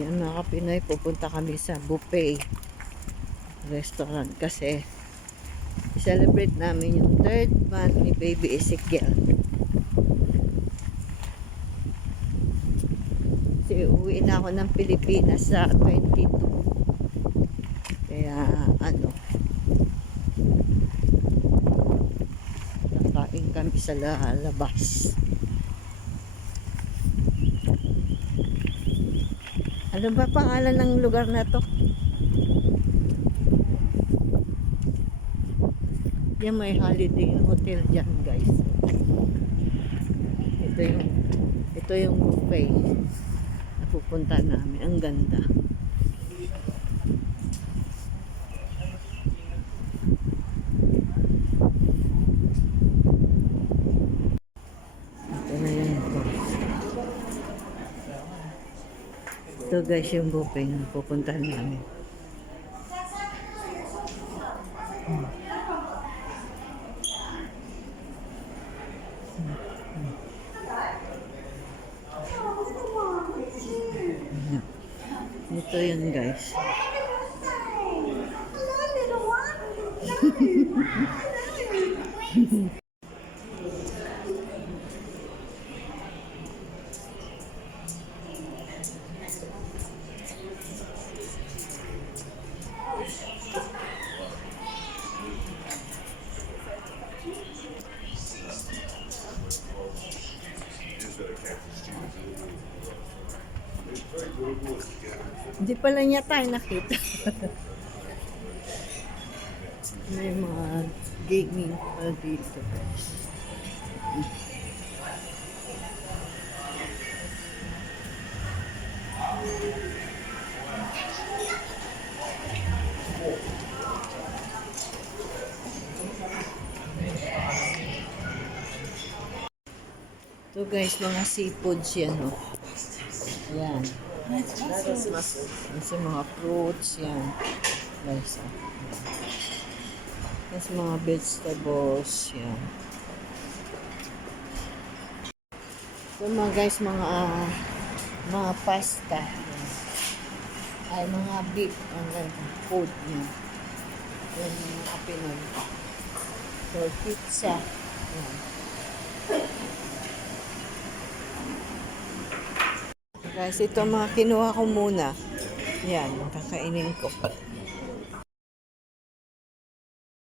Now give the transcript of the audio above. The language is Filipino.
Yan mga Pinoy, pupunta kami sa buffet restaurant kasi celebrate namin yung 3rd month ni baby Ezekiel. Kasi uwi na ako ng Pilipinas sa 22. Kaya kakain kami sa labas. Ano ba pangalan ng lugar na to? Yan, may Holiday Hotel dyan, guys. Ito yung buffet na pupunta namin. Ang ganda. Ito na yun. Ito guys yung buffet na pupunta namin. Ito yun guys. Hindi pala niya tayo nakita. May mga gaming pa dito. Ito guys, mga seafoods yan. Oh. Yan. Kasi mga fruits yan. Guys, oh. Kasi mga vegetables yan. Ito mga guys, mga pasta. Yan. Ay, mga beef. Food yan. Yan mga Pinoy. So, pizza. Yan. Guys, ito mga kinuha ko muna. Yan, kakainin ko.